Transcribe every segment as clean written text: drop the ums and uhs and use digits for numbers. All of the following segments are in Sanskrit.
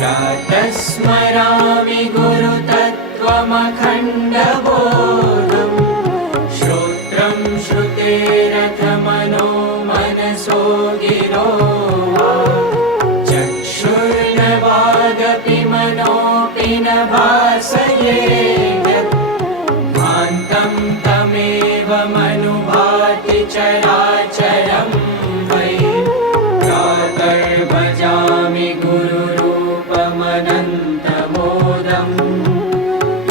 प्रातः स्मरामि गुरुतत्त्वमखण्डबोधम् श्रोत्रं श्रुतेरथ मनो मनसो गिरो वा चक्षुर्न वागपि मनोऽपि न भासयेत् भान्तं तमेव मनुभाति चराचरं वै प्रातर्भजामि गुरुरूपमनन्तमोदम्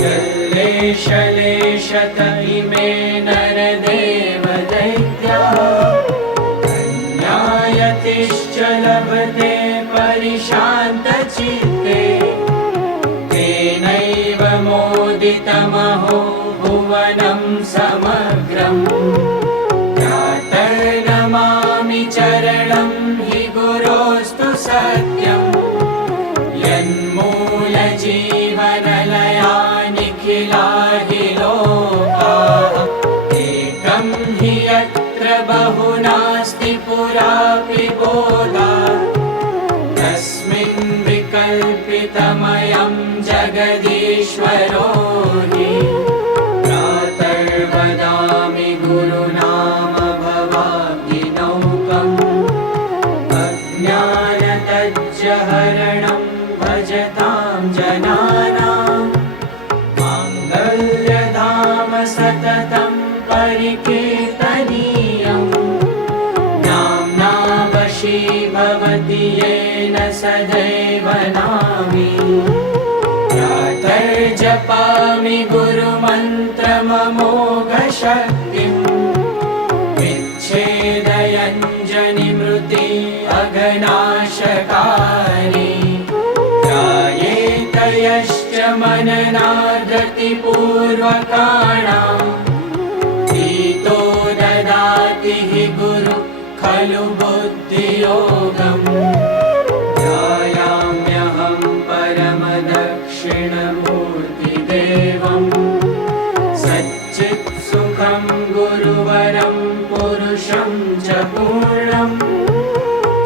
यल्लेशलेशत इमे नरदेवदैत्याः कन्यायतिश्च लभते परिशान्तचित्ते तेनैव मोदितमहो भुवनं समग्रम् प्रातर्नमामि चरणं हि गुरोस्तु सत्यम् यन्मूलजीवनलया निखिला हि लोकाः एकं हि यत्र बहुनास्ति पुरापि बोधा तस्मिन् विकल्पितमयं जगदीश्वरो हि प्रातर्वदामि गुरुनाम भवाब्धिनौकम् अज्ञानतज्जहरणं भजतां जनानां माङ्गल्यधाम सततं परिकीर्तनीयम् नाम्ना वशीभवति येन सदैव नामी प्रातर्जपामि गुरुमन्त्रममोघशक्तिम् विच्छेदयञ्जनिमृति अघनाशकारि ध्यायेत यश्च मननादतिपूर्वकाणाम् पीतो ददाति हि गुरु खलु बुद्धियोगम् ध्यायाम्यहं परमदक्षिणमूर्तिदेवम् सच्चित्सुखं गुरुवरं पुरुषं च पूर्णम्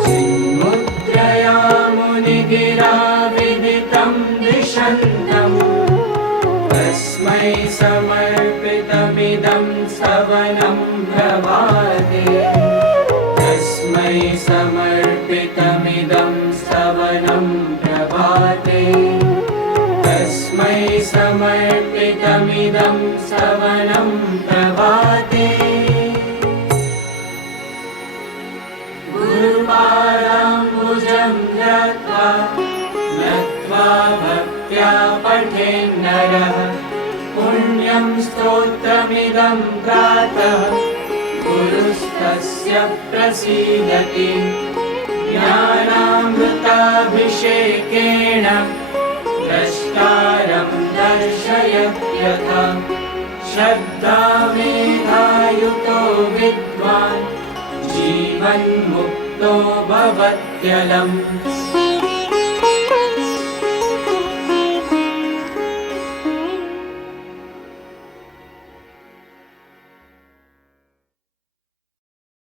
चिन्मुद्रया मुनिगिरा विदितं दिशन्तम् तस्मै समर्पितमिदं स्तवनं प्रभाते तस्मै समर्पितमिदं स्तवनं प्रभाते तस्मै समर्पितमिदं स्तवनं प्रभाते गुरुपादाम्बुजं ध्यात्वा नत्वा भक्त्या पठेन्नरः पुण्यं स्तोत्रमिदं प्रातः गुरुस्तस्य प्रसीदति ज्ञानामृताभिषेकेण द्रष्टारं दर्शयत्यथा श्रद्धामेधायुतो विद्वान् जीवन्मुक्तो भवत्यलम्।